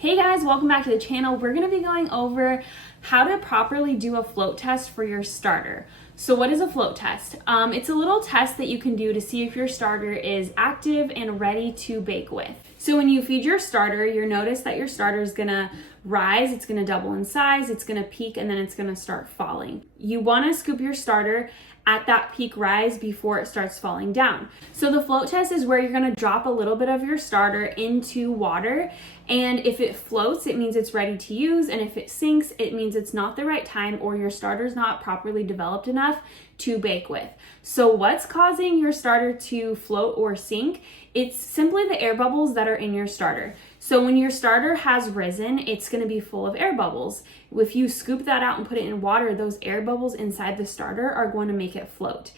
Hey guys, welcome back to the channel. We're going to be going over how to properly do a float test for your starter. So what is a float test? It's a little test that you can do to see if your starter is active and ready to bake with. So when you feed your starter, you'll notice that your starter is going to rise, it's going to double in size, it's going to peak, and then it's going to start falling. You want to scoop your starter at that peak rise before it starts falling down. So the float test is where you're going to drop a little bit of your starter into water, and if it floats, it means it's ready to use, and if it sinks, it means it's not the right time or your starter's not properly developed enough to bake with. So what's causing your starter to float or sink? It's simply the air bubbles that are in your starter. So when your starter has risen, it's going to be full of air bubbles. If you scoop that out and put it in water, those air bubbles inside the starter are going to make it float.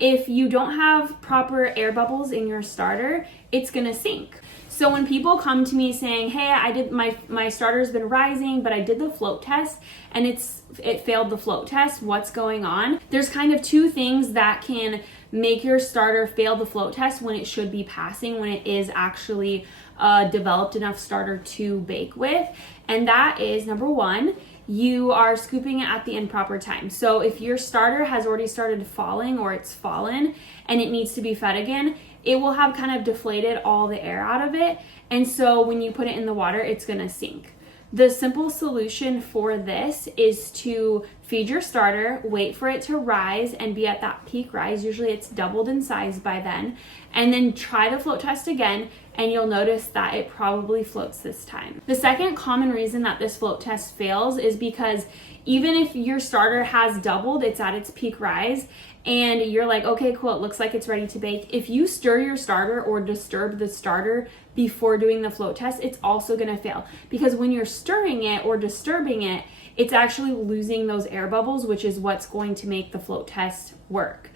If you don't have proper air bubbles in your starter, it's going to sink. So when people come to me saying, hey, I did my starter's been rising, but I did the float test and it failed the float test, what's going on? There's kind of two things that can make your starter fail the float test when it should be passing, when it is actually a developed enough starter to bake with. And that is, number one, you are scooping it at the improper time. So if your starter has already started falling or it's fallen and it needs to be fed again, it will have kind of deflated all the air out of it. And so when you put it in the water, it's gonna sink. The simple solution for this is to feed your starter, wait for it to rise and be at that peak rise. Usually it's doubled in size by then. And then try the float test again, and you'll notice that it probably floats this time. The second common reason that this float test fails is because even if your starter has doubled, it's at its peak rise, and you're like, okay, cool, it looks like it's ready to bake. If you stir your starter or disturb the starter before doing the float test, it's also gonna fail. Because when you're stirring it or disturbing it, it's actually losing those air bubbles, which is what's going to make the float test work.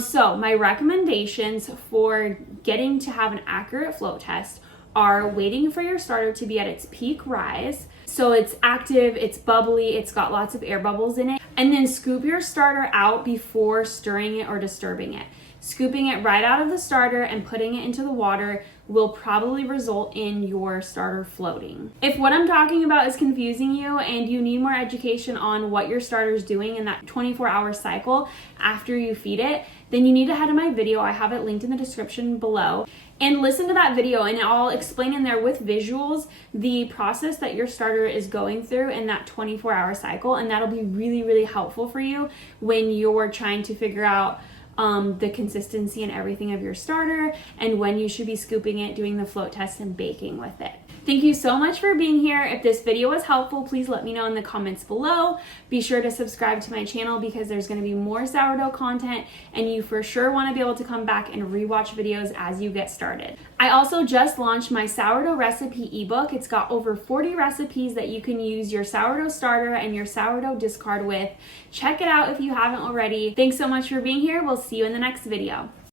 So my recommendations for getting to have an accurate float test are waiting for your starter to be at its peak rise. So it's active, it's bubbly, it's got lots of air bubbles in it. And then scoop your starter out before stirring it or disturbing it. Scooping it right out of the starter and putting it into the water will probably result in your starter floating. If what I'm talking about is confusing you and you need more education on what your starter is doing in that 24-hour cycle after you feed it, then you need to head to my video. I have it linked in the description below. And listen to that video, and I'll explain in there with visuals the process that your starter is going through in that 24-hour cycle, and that'll be really, really helpful for you when you're trying to figure out the consistency and everything of your starter and when you should be scooping it, doing the float test, and baking with it. Thank you so much for being here. If this video was helpful, please let me know in the comments below. Be sure to subscribe to my channel because there's going to be more sourdough content, and you for sure want to be able to come back and rewatch videos as you get started. I also just launched my sourdough recipe ebook. It's got over 40 recipes that you can use your sourdough starter and your sourdough discard with. Check it out if you haven't already. Thanks so much for being here. We'll see you in the next video.